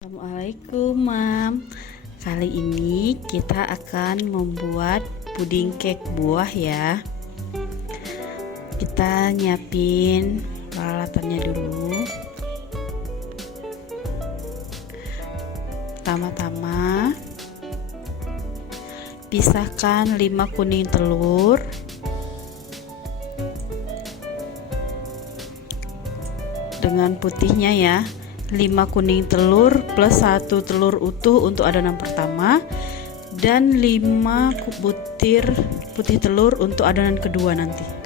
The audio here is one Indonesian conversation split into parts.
Assalamualaikum, Mam. Kali ini kita akan membuat puding cake buah ya. Kita nyiapin peralatannya dulu. Pertama-tama pisahkan 5 kuning telur dengan putihnya ya. 5 kuning telur plus 1 telur utuh untuk adonan pertama dan 5 butir putih telur untuk adonan kedua nanti.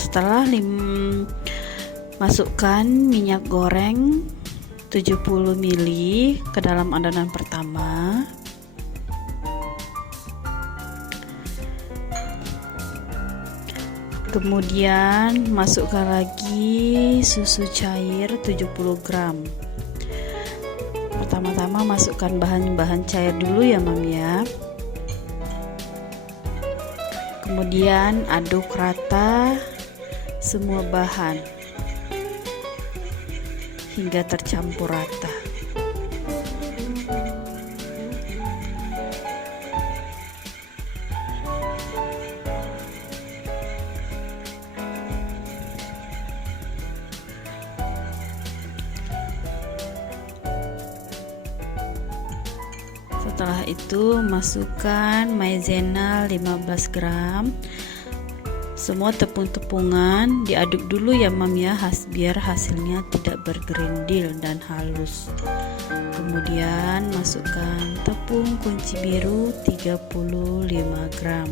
Setelah masukkan minyak goreng 70 ml ke dalam adonan pertama. Kemudian masukkan lagi susu cair 70 gram. Pertama-tama masukkan bahan-bahan cair dulu ya, Mam ya. Kemudian aduk rata semua bahan hingga tercampur rata. Setelah itu masukkan maizena 15 gram. Semua tepung-tepungan diaduk dulu ya, Mam ya, biar hasilnya tidak bergerindil dan halus. Kemudian masukkan tepung kunci biru 35 gram.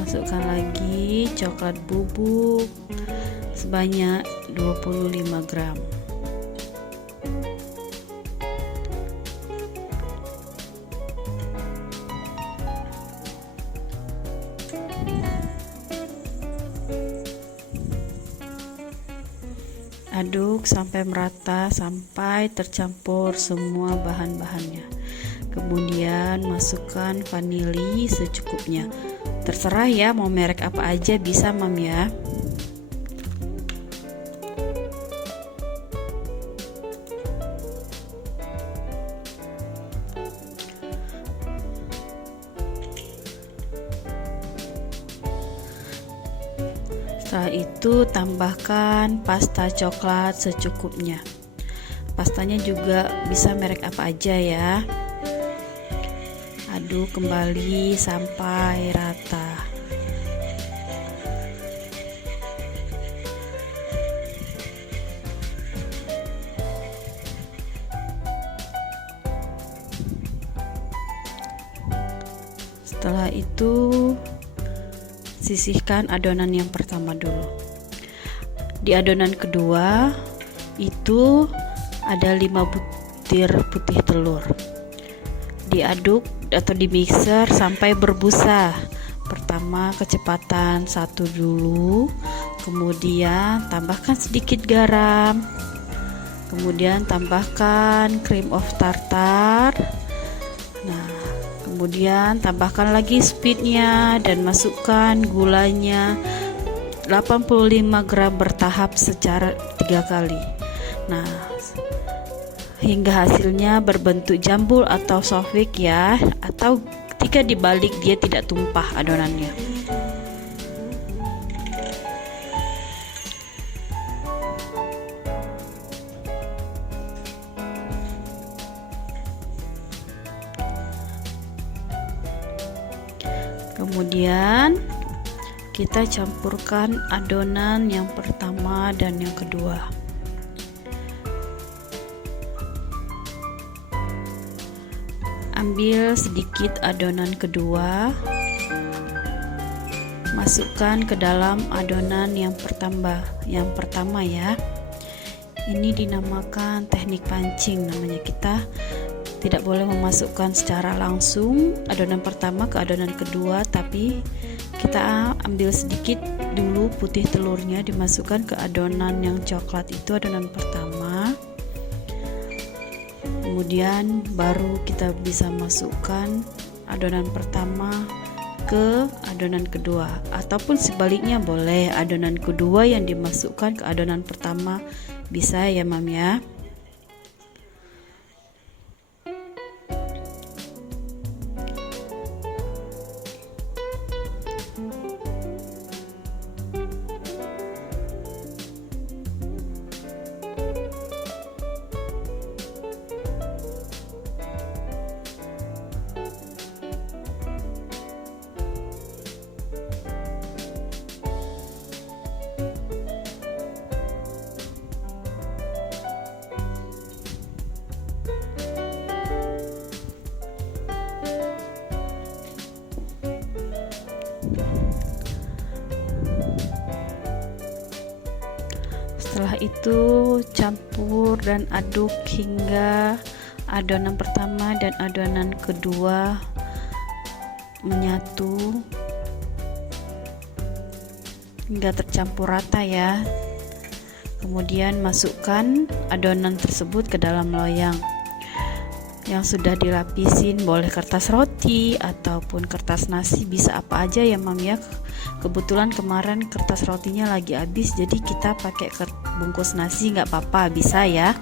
Masukkan lagi coklat bubuk sebanyak 25 gram. Aduk sampai merata, sampai tercampur semua bahan-bahannya. Kemudian masukkan vanili secukupnya. Terserah ya, mau merek apa aja bisa, Mam ya. Setelah itu tambahkan pasta coklat secukupnya. Pastanya juga bisa merek apa aja ya. Aduk kembali sampai rata. Setelah itu sisihkan adonan yang pertama dulu. Di adonan kedua itu ada 5 butir putih telur. Diaduk atau di mixer sampai berbusa. Pertama kecepatan 1 dulu, kemudian tambahkan sedikit garam, kemudian tambahkan cream of tartar. Nah, kemudian tambahkan lagi speednya dan masukkan gulanya 85 gram bertahap secara 3 kali. Nah, hingga hasilnya berbentuk jambul atau softcake ya, atau ketika dibalik dia tidak tumpah adonannya. Kemudian kita campurkan adonan yang pertama dan yang kedua. Ambil sedikit adonan kedua, masukkan ke dalam adonan yang pertama ya. Ini dinamakan teknik pancing namanya. Kita tidak boleh memasukkan secara langsung adonan pertama ke adonan kedua, tapi kita ambil sedikit dulu putih telurnya, dimasukkan ke adonan yang coklat itu, adonan pertama. Kemudian baru kita bisa masukkan adonan pertama ke adonan kedua, ataupun sebaliknya boleh, adonan kedua yang dimasukkan ke adonan pertama, bisa ya Mam ya. Setelah itu campur dan aduk hingga adonan pertama dan adonan kedua menyatu hingga tercampur rata ya. Kemudian masukkan adonan tersebut ke dalam loyang yang sudah dilapisin, boleh kertas roti ataupun kertas nasi, bisa apa aja ya Mam ya. Kebetulan kemarin kertas rotinya lagi habis, jadi kita pakai bungkus nasi, nggak apa-apa, bisa ya.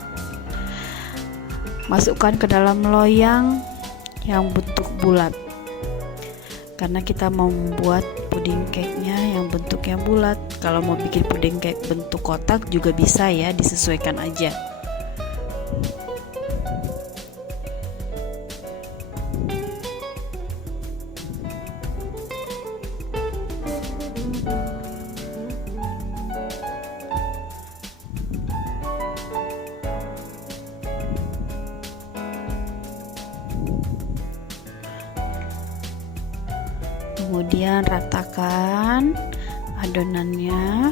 Masukkan ke dalam loyang yang bentuk bulat, karena kita mau membuat puding cake-nya yang bentuknya bulat. Kalau mau bikin puding cake bentuk kotak juga bisa ya, disesuaikan aja. Kemudian ratakan adonannya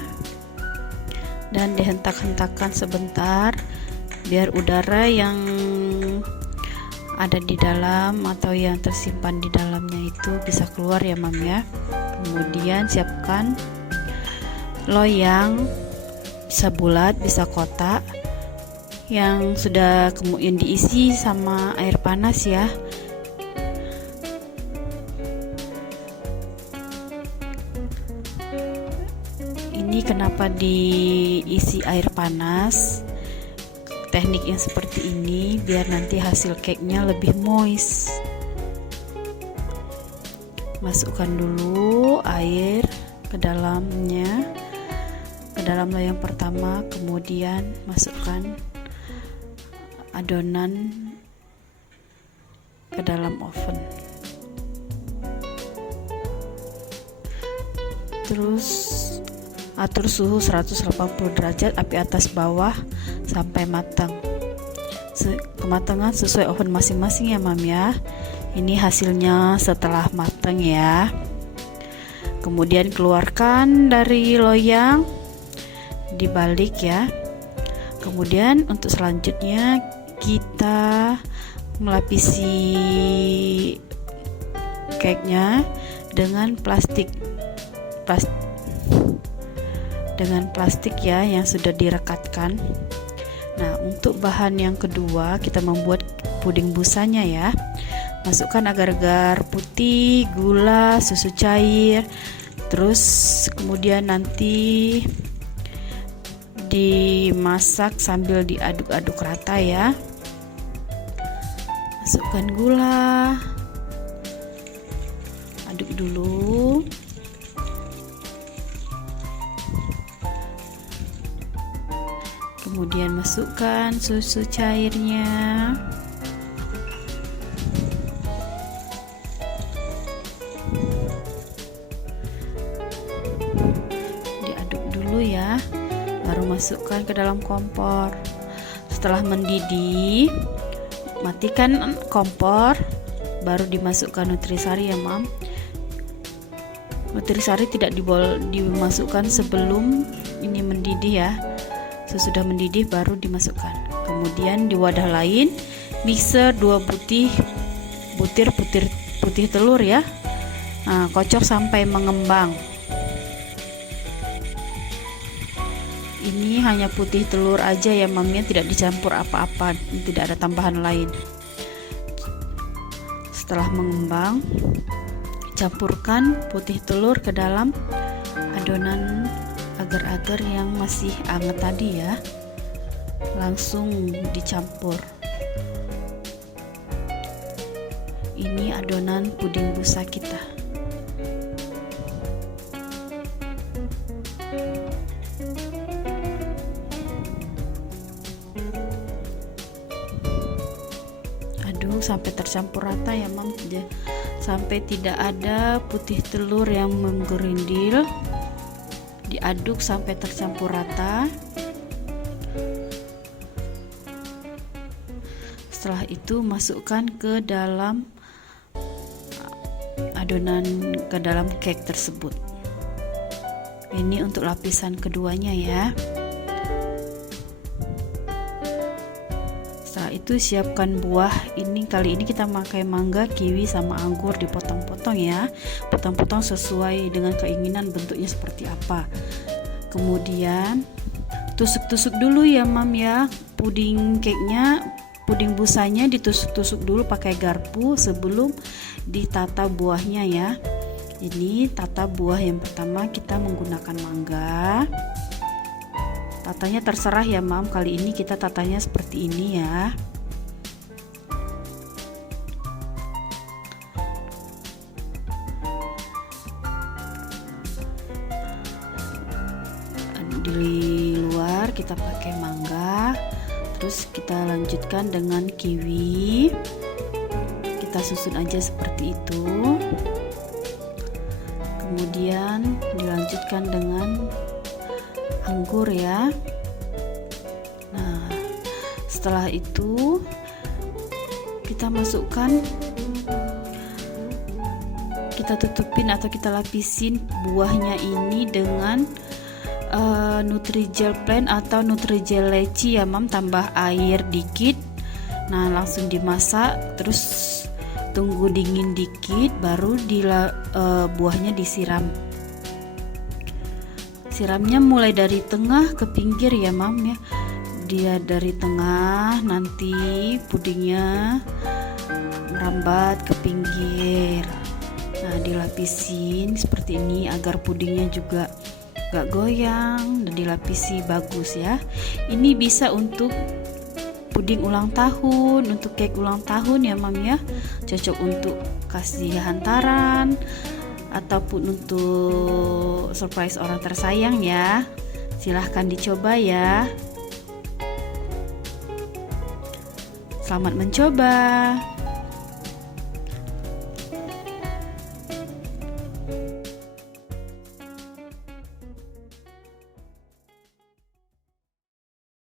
dan dihentak-hentakkan sebentar biar udara yang ada di dalam atau yang tersimpan di dalamnya itu bisa keluar ya Mam ya. Kemudian siapkan loyang, bisa bulat bisa kotak, yang sudah kemudian diisi sama air panas ya. Ini kenapa diisi air panas, teknik yang seperti ini biar nanti hasil cake-nya lebih moist. Masukkan dulu air ke dalamnya, ke dalam loyang pertama, kemudian masukkan adonan ke dalam oven. Terus atur suhu 180 derajat, api atas bawah sampai matang. Kematangan sesuai oven masing-masing ya Mam ya. Ini hasilnya setelah matang ya. Kemudian keluarkan dari loyang, dibalik ya. Kemudian untuk selanjutnya kita melapisi cake-nya dengan plastik ya yang sudah direkatkan. Nah, untuk bahan yang kedua kita membuat puding busanya ya. Masukkan agar-agar putih, gula, susu cair, terus kemudian nanti dimasak sambil diaduk-aduk rata ya. Masukkan gula, aduk dulu. Kemudian masukkan susu cairnya. Diaduk dulu ya, baru masukkan ke dalam kompor. Setelah mendidih, matikan kompor, baru dimasukkan nutrisari ya Mam. Nutrisari tidak dimasukkan sebelum ini mendidih ya. Sesudah mendidih baru dimasukkan. Kemudian di wadah lain mixer 2 butir putih telur ya. Nah, kocok sampai mengembang. Ini hanya putih telur aja ya mamnya, tidak dicampur apa-apa, tidak ada tambahan lain. Setelah mengembang, campurkan putih telur ke dalam adonan agar-agar yang masih hangat tadi ya. Langsung dicampur. Ini adonan puding busa kita. Aduk sampai tercampur rata ya mam, sampai tidak ada putih telur yang menggerindil. Diaduk sampai tercampur rata. Setelah itu masukkan ke dalam adonan, ke dalam cake tersebut. Ini untuk lapisan keduanya ya. Setelah itu siapkan buah. Kali ini kita pakai mangga, kiwi sama anggur, dipotong-potong ya. Potong-potong sesuai dengan keinginan bentuknya seperti apa. Kemudian tusuk-tusuk dulu ya mam ya. Puding busanya ditusuk-tusuk dulu pakai garpu sebelum ditata buahnya ya. Ini tata buah yang pertama kita menggunakan mangga. Tatanya terserah ya mam, kali ini kita tatanya seperti ini ya. Di luar kita pakai mangga, terus kita lanjutkan dengan kiwi. Kita susun aja seperti itu. Kemudian dilanjutkan dengan anggur ya. Nah, setelah itu kita masukkan, kita tutupin atau kita lapisin buahnya ini dengan Nutrijel plain atau Nutrijel leci ya mam, tambah air dikit. Nah, langsung dimasak, terus tunggu dingin dikit, baru buahnya disiram. Siramnya mulai dari tengah ke pinggir ya mam ya. Dia dari tengah, nanti pudingnya merambat ke pinggir. Nah, dilapisin seperti ini agar pudingnya juga gak goyang, dan dilapisi bagus ya. Ini bisa untuk puding ulang tahun, untuk cake ulang tahun ya mam ya. Cocok untuk kasih hantaran ataupun untuk surprise orang tersayang ya. Silahkan dicoba ya. Selamat mencoba.